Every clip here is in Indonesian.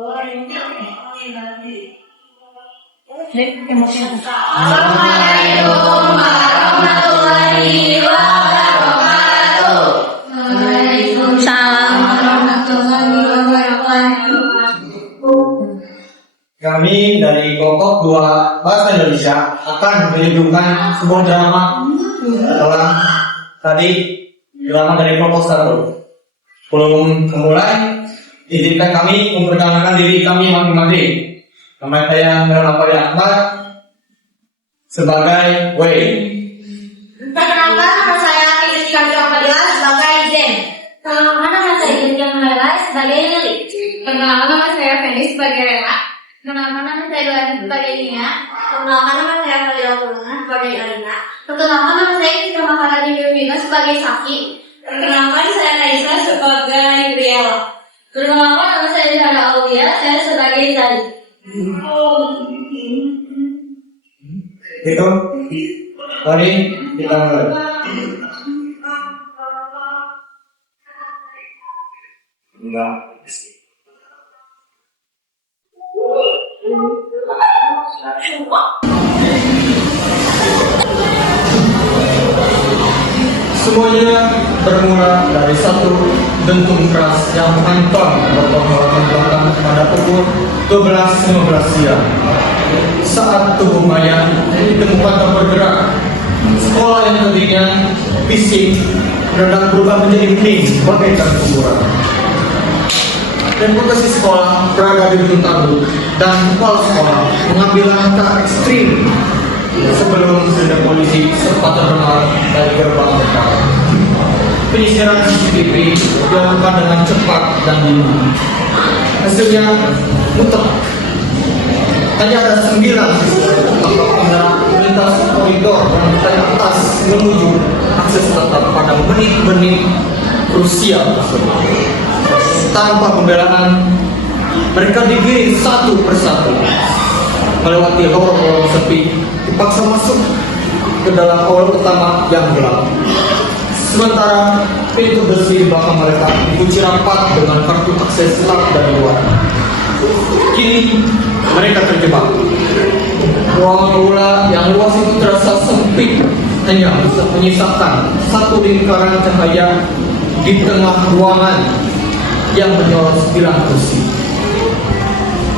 Assalamualaikum warahmatullahi wabarakatuh. Waalaikumsalam warahmatullahi wabarakatuh. Kami dari kelompok 2 Bahasa Indonesia akan menunjukkan sebuah drama dari kelompok 1. Sebelum memulai, izinkan kami memperkenalkan diri kami masing-masing. Nama saya Muhammad Akbar sebagai W. Perkenalkan, nama saya Rizky Fadila sebagai Zen. Perkenalkan, nama saya Jen Lela sebagai Lili. Perkenalkan, nama saya Fendi sebagai Rela. Perkenalkan, nama saya Dua sebagai Nia. Perkenalkan, nama saya Fadila Purna sebagai Alina. Perkenalkan, nama saya Fitri Maharani Wirwina sebagai Saki. Perkenalkan, saya Naisa sebagai Riel. Perkenalkan, nama saya Zahra Aulia, saya sebagai Zali. Itu, mari kita mulai. Enggak. Semuanya bermula dari satu dentum keras yang menghantam berpengharapan belakang pada pukul 12.15 siang. Saat tubuh mayat ditemukan tak bergerak, sekolah yang tadinya bising mendadak berubah menjadi hening bagaikan kuburan. Reputasi sekolah berada di ujung tanduk dan kepala sekolah mengambil langkah ekstrim sebelum menindak polisi sempat terdengar dari gerbang perkara. Penyisiran CCTV dilakukan dengan cepat dan dini. Hasilnya mutlak. Hanya ada 9 pengendara melintas koridor dari atas menuju akses tetap pada menit-menit krusial tersebut. Tanpa pembelaan, mereka digiring satu persatu melewati lorong-lorong sepi, dipaksa masuk ke dalam aula utama yang gelap. Sementara pintu besi di belakang mereka dikunci rapat dengan kartu akses tetap dari luar. Kini mereka terjebak. Ruangan aula yang luas itu terasa sempit, hanya bisa menyisakan satu lingkaran cahaya di tengah ruangan yang menyorot 9 kursi.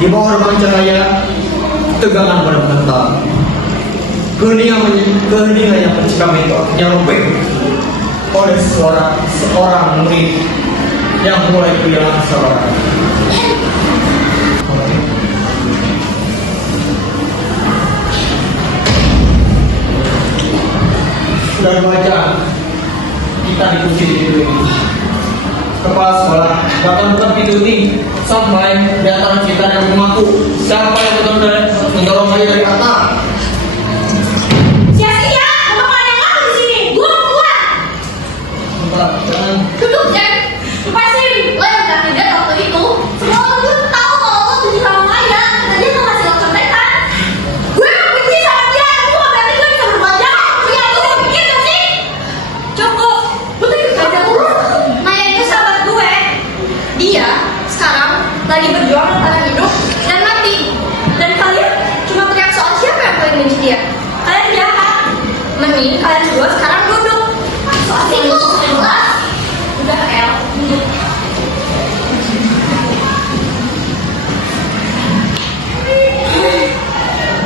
Di bawah ruangan cahaya, tegangan benar-benar. Keheningan yang mencekam itu akhirnya robek oleh seorang murid yang mulai kehilangan kesabaran. Sudah baca kita dikunci di pintu ini. Kepala sekolah bahkan bukan pintu ini sampai di antara kita yang mengaku siapa yang benar-benar mendorong saya dari atas. Sia-sia, bapak ada yang ngaku di sini. Buang. Mbak, jangan. Duduk, Jen. Lepasin. Lo yang gak lihat waktu itu. Semua orang tuh tahu kalau lo tuh sama Maya. Dan dia tuh ngasih lo contekan. Gue benci sama dia. Gue gak berani gue bisa berbuat jahat. Lihat gue mau bikin gak sih? Cukup. Lo tuh ikut aja dulu. Maya itu sahabat gue. Dia sekarang lagi berjuang antara hidup dan mati. Dan kalian cuma teriak soal siapa yang paling benci dia. Kalian jahat. Mending kalian berdua sekarang duduk. Soal itu udah El.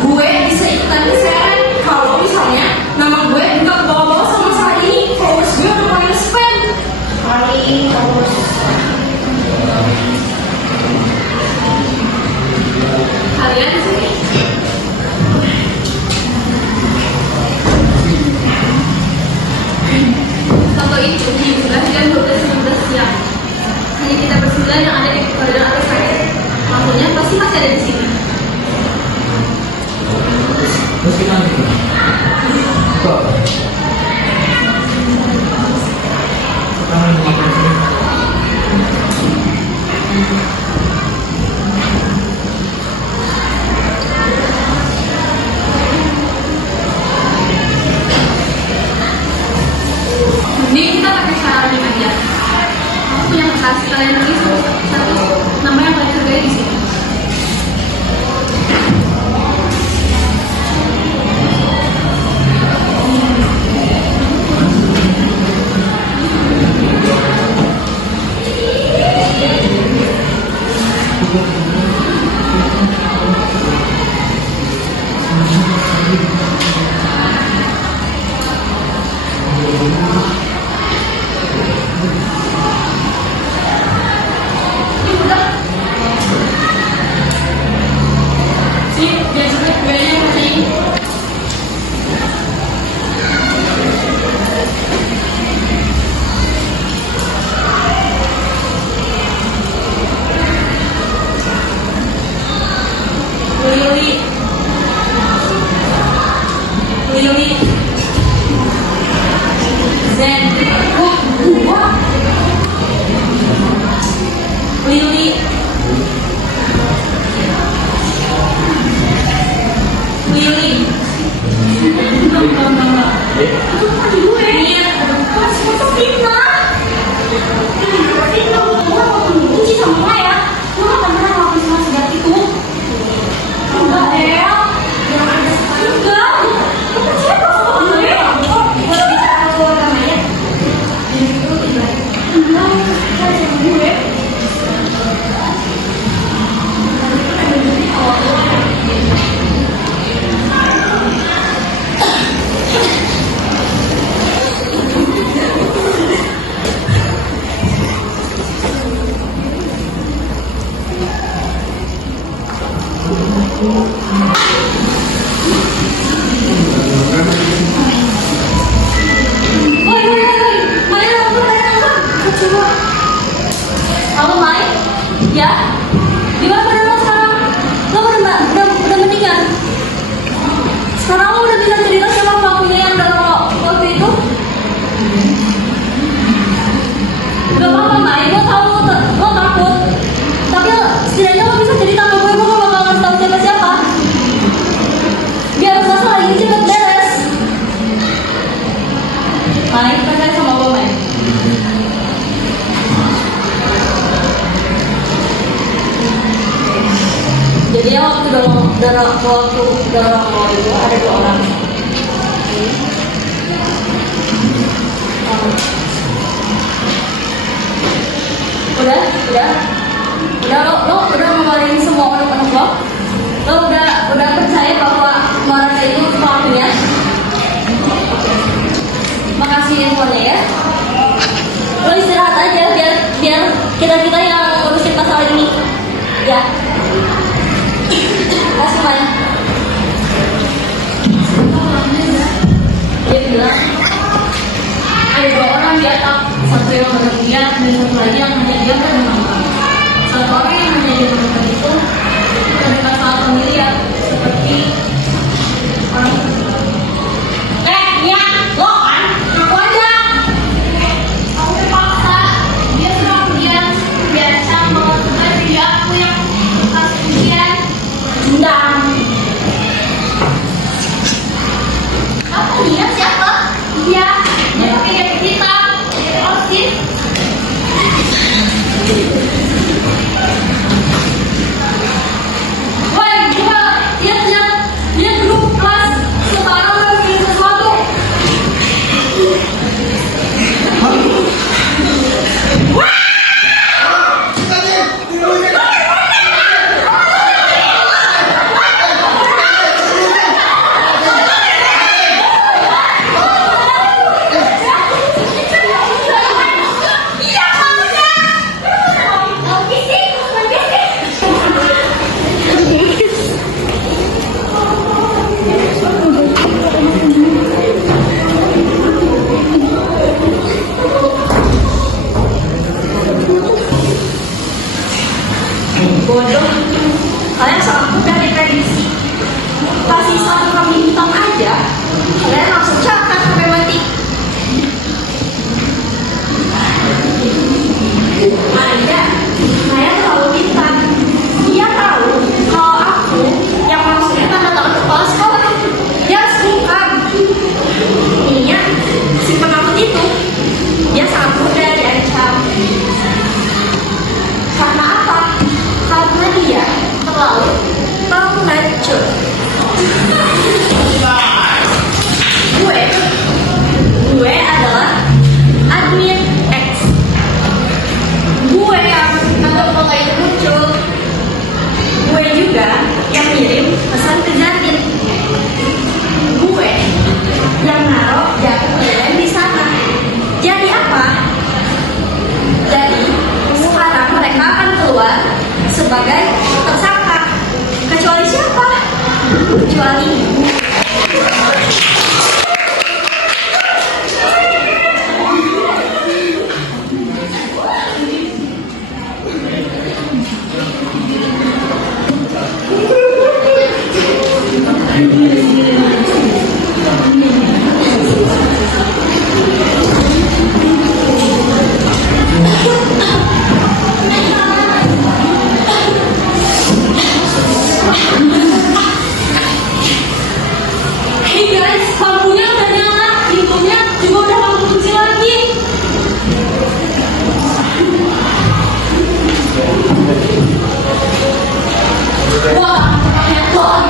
Gue bisa ikutan keseret kalau misalnya nama gue nggak bawa-bawa sama masalah ini. Followers gue udah paling spam. Paling followers. Kalian sih. Foto itu diunggah jam 12.15 siang. Hanya kita bersembilan yang ada di koridor atas saya. Lampunya pasti masih ada di sini. Terus gimana? Kok? Mending kita pakai cara lebih aja. Aku punya bekal kalian tulis satu nama yang paling hargai di sini. Woi, Mai apa? Coba. Halo Mai, ya? Gimana keadaan lo sekarang? Lo udah mendingan? Sekarang lo udah bisa cerita siapa pelakunya yang udah lo waktu itu? Gak apa-apa Mai, gue tau lo takut. Tapi setidaknya lo bisa cerita ke gue gak bakal ngasih tau siapa-siapa. Biar masalah ini cepet beres. Mai, percaya sama gue Mai. Jadi waktu dalam itu ada 2 orang. Udah lo udah ngeluarin semua unek-unek lo. Lo udah percaya bahwa Marana itu pelakunya. Makasih infonya ya. Lo istirahat aja biar kita yang ngurusin masalah ini. Ya. Kasih Mai. Dia bilang ada 2 orang di atap, satu yang menurut dia dan satu lagi yang hanya dia menonton. Satu orang yang hanya dia menonton itu terlihat sangat familiar seperti orang. Ya, lo kan? Aku aja. Aku terpaksa. Dia suruh ujian biasa melakukan video aku yang pas ujian. Undang. Kamu lihat siapa? Iya, dia pakai jaket hitam, osis. Woi, coba lihat grup kelas sekarang harus bikin sesuatu. Iya, kamunya. Oke sih. Bodoh, kalian sangat mudah diprediksi. Kasih satu kambing hitam aja, kalian langsung catat sampai mati. Ada, saya terlalu pintar. Dia tahu kalau aku yang maksudnya tanda tangan kepala sekolah. Dia harus bungkam. Ininya, si penakut itu, dia sangat mudah diancam. Karena apa? Karena dia terlalu pengecut. Gue adalah admin X. Gue yang nonton foto itu muncul. Gue juga yang kirim pesan ke Jatin. Gue yang naruh jaket kalian di sana. Jadi apa? Jadi sekarang mereka akan keluar sebagai tersangka. Kecuali siapa? Kecuali hey guys, lampunya udah nyala, pintunya juga udah gak kunci lagi. Wah, lihat tuh.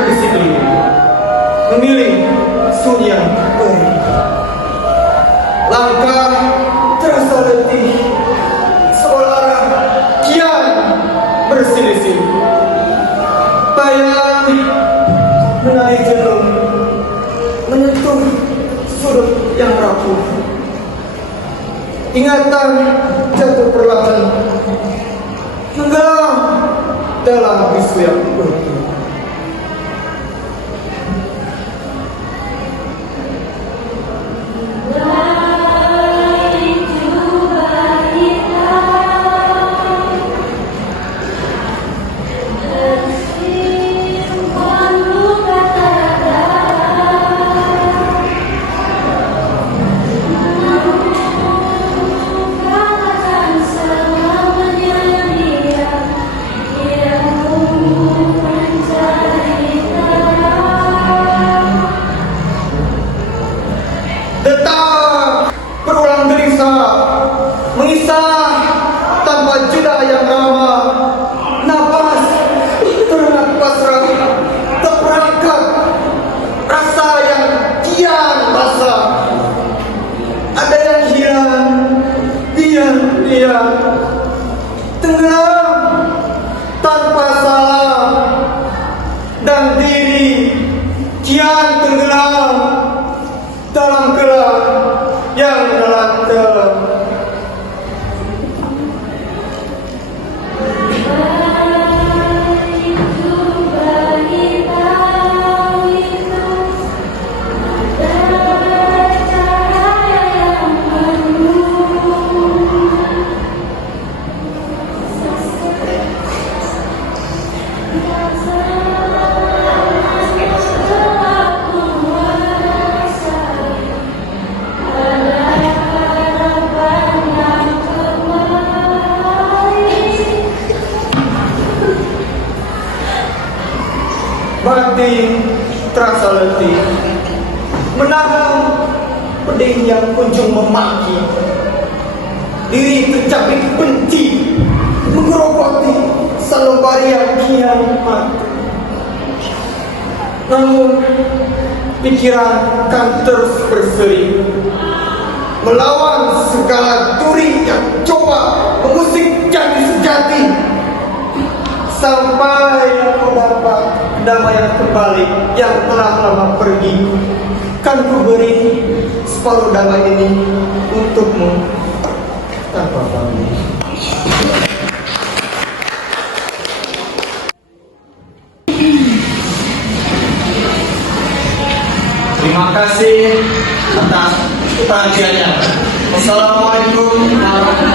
berdisiplin, memilih sunyi yang perih. Langkah terasa letih, seolah kian berselisih. Bayang menarik jenuh, menyentuh sudut yang rapuh. Ingatan jatuh perlahan, tenggelam dalam bisu yang utuh. Detak berulang gelisah, mengisah tanpa jeda yang ramah. Napas terengah pasrah, terperangkap rasa yang kian basah. Ada yang hilang, diam, tenggelam tanpa salah, dan diri kian tenggelam dalam gelap yang dalam. Batin terasa letih, menahan pedih yang kunjung memaki. Diri tercapik benci, menggerogoti sanubari yang kian mati. Namun pikiran kan terus berseri, melawan segala duri yang coba mengusik janji sejati. Sampai aku dapat damai kembali yang telah lama pergi. Kan ku beri separuh damai ini untukmu tanpa pamrih. Terima kasih atas perhatiannya. Wassalamualaikum warahmatullahi wabarakatuh.